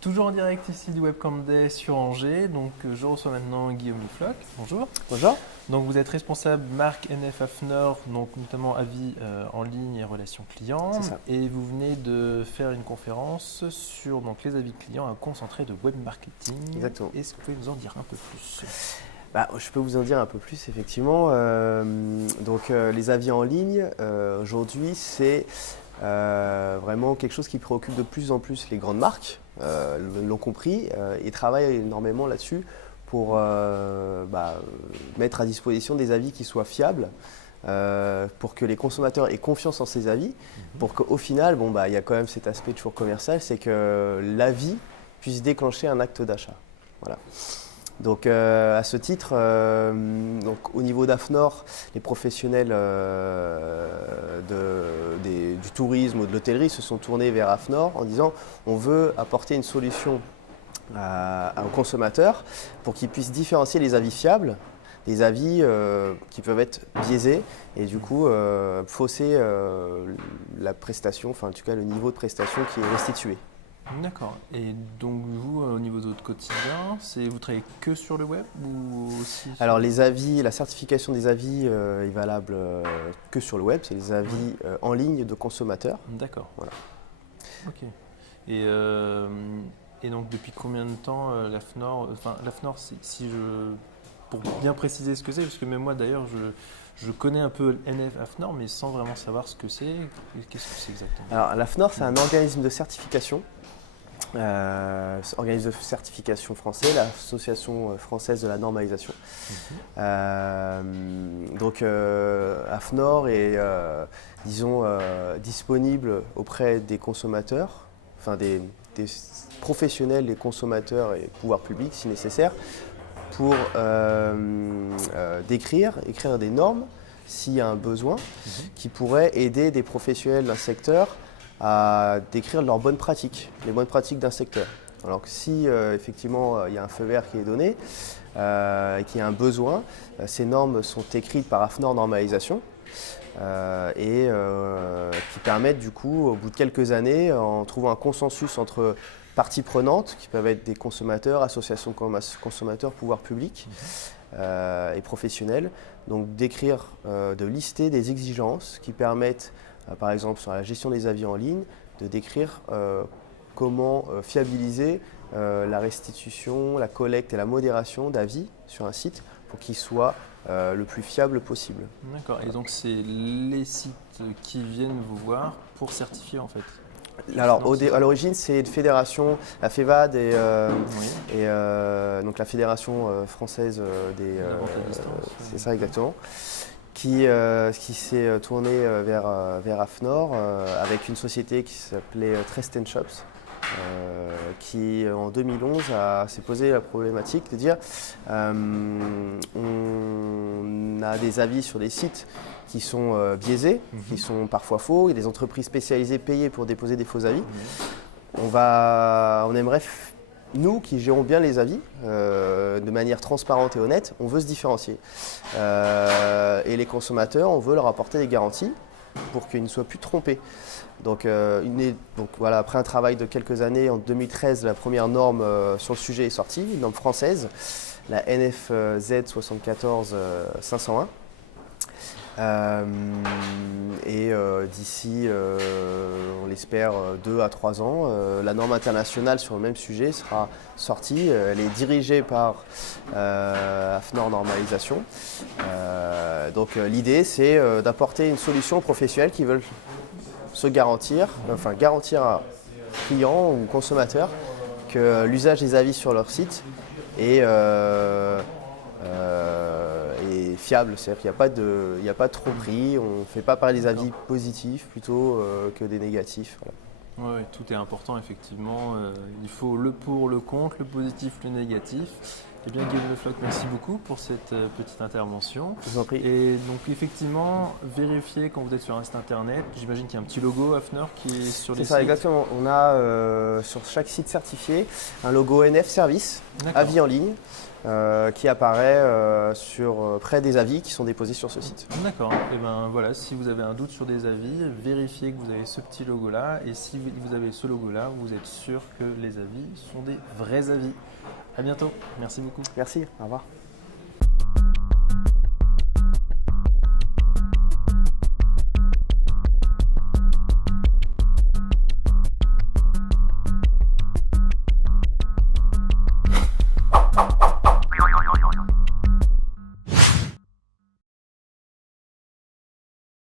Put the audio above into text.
Toujours en direct ici du Webcam Day sur Angers. Donc je reçois maintenant Guillaume Lefloc. Bonjour. Bonjour. Donc vous êtes responsable marque NF AFNOR, donc notamment avis en ligne et relations clients. C'est ça. Et vous venez de faire une conférence sur donc, les avis clients, un concentré de web marketing. Exactement. Est-ce que vous pouvez nous en dire un peu plus? Je peux vous en dire un peu plus, effectivement. Les avis en ligne, aujourd'hui, c'est vraiment quelque chose qui préoccupe de plus en plus les grandes marques, l'ont compris, et travaillent énormément là-dessus pour mettre à disposition des avis qui soient fiables, pour que les consommateurs aient confiance en ces avis, pour qu'au final, il y a quand même cet aspect toujours commercial, c'est que l'avis puisse déclencher un acte d'achat. Voilà. Donc à ce titre, au niveau d'AFNOR, les professionnels du tourisme ou de l'hôtellerie se sont tournés vers AFNOR en disant on veut apporter une solution aux consommateurs pour qu'ils puissent différencier les avis fiables des avis qui peuvent être biaisés et du coup fausser la prestation, enfin en tout cas le niveau de prestation qui est restitué. D'accord. Et donc vous, au niveau de votre quotidien, vous travaillez que sur le web ou aussi sur... Alors les avis, la certification des avis est valable que sur le web, c'est les avis en ligne de consommateurs. D'accord. Voilà. Ok. Et donc depuis combien de temps l'AFNOR, pour bien préciser ce que c'est, parce que même moi d'ailleurs je connais un peu NF AFNOR mais sans vraiment savoir ce que c'est. Qu'est-ce que c'est exactement? Alors l'AFNOR c'est un organisme de certification. Organisme de certification français, l'Association française de la normalisation. AFNOR est disponible auprès des consommateurs, enfin des professionnels, des consommateurs et pouvoirs publics si nécessaire, pour écrire des normes s'il y a un besoin qui pourrait aider des professionnels d'un secteur à décrire leurs bonnes pratiques, les bonnes pratiques d'un secteur. Alors que si effectivement il y a un feu vert qui est donné et qu'il y a un besoin, ces normes sont écrites par AFNOR Normalisation et qui permettent du coup au bout de quelques années, en trouvant un consensus entre parties prenantes qui peuvent être des consommateurs, associations consommateurs, pouvoirs publics et professionnels, donc d'écrire, de lister des exigences qui permettent par exemple sur la gestion des avis en ligne, de décrire comment fiabiliser la restitution, la collecte et la modération d'avis sur un site pour qu'il soit le plus fiable possible. D'accord, et donc c'est les sites qui viennent vous voir pour certifier en fait? Alors à l'origine c'est une fédération, la FEVAD et donc la fédération française des... c'est ça exactement. Qui s'est tourné vers AFNOR avec une société qui s'appelait Trust & Shops, qui en 2011 s'est posé la problématique de dire on a des avis sur des sites qui sont biaisés, qui sont parfois faux, il y a des entreprises spécialisées payées pour déposer des faux avis. On aimerait, nous qui gérons bien les avis de manière transparente et honnête, on veut se différencier. Et les consommateurs, on veut leur apporter des garanties pour qu'ils ne soient plus trompés. Donc après un travail de quelques années, en 2013, la première norme sur le sujet est sortie, une norme française, la NFZ 74 501. D'ici, on l'espère, 2 à 3 ans, la norme internationale sur le même sujet sera sortie. Elle est dirigée par AFNOR Normalisation. L'idée, c'est d'apporter une solution aux professionnels qui veulent garantir à clients ou consommateurs que l'usage des avis sur leur site est fiable, c'est-à-dire qu'il n'y a pas de tromperie, on ne fait pas parler des avis positifs plutôt que des négatifs. Voilà. Oui, tout est important effectivement. Il faut le pour, le contre, le positif, le négatif. Eh bien, Guillaume Lefloc, merci beaucoup pour cette petite intervention. Je vous en prie. Et donc, effectivement, vérifiez quand vous êtes sur un site internet. J'imagine qu'il y a un petit logo AFNOR qui est sur les sites. C'est ça, exactement. On a sur chaque site certifié un logo NF Service, avis en ligne. qui apparaît près des avis qui sont déposés sur ce site. D'accord. Et ben voilà, si vous avez un doute sur des avis, vérifiez que vous avez ce petit logo-là. Et si vous avez ce logo-là, vous êtes sûr que les avis sont des vrais avis. À bientôt. Merci beaucoup. Merci. Au revoir.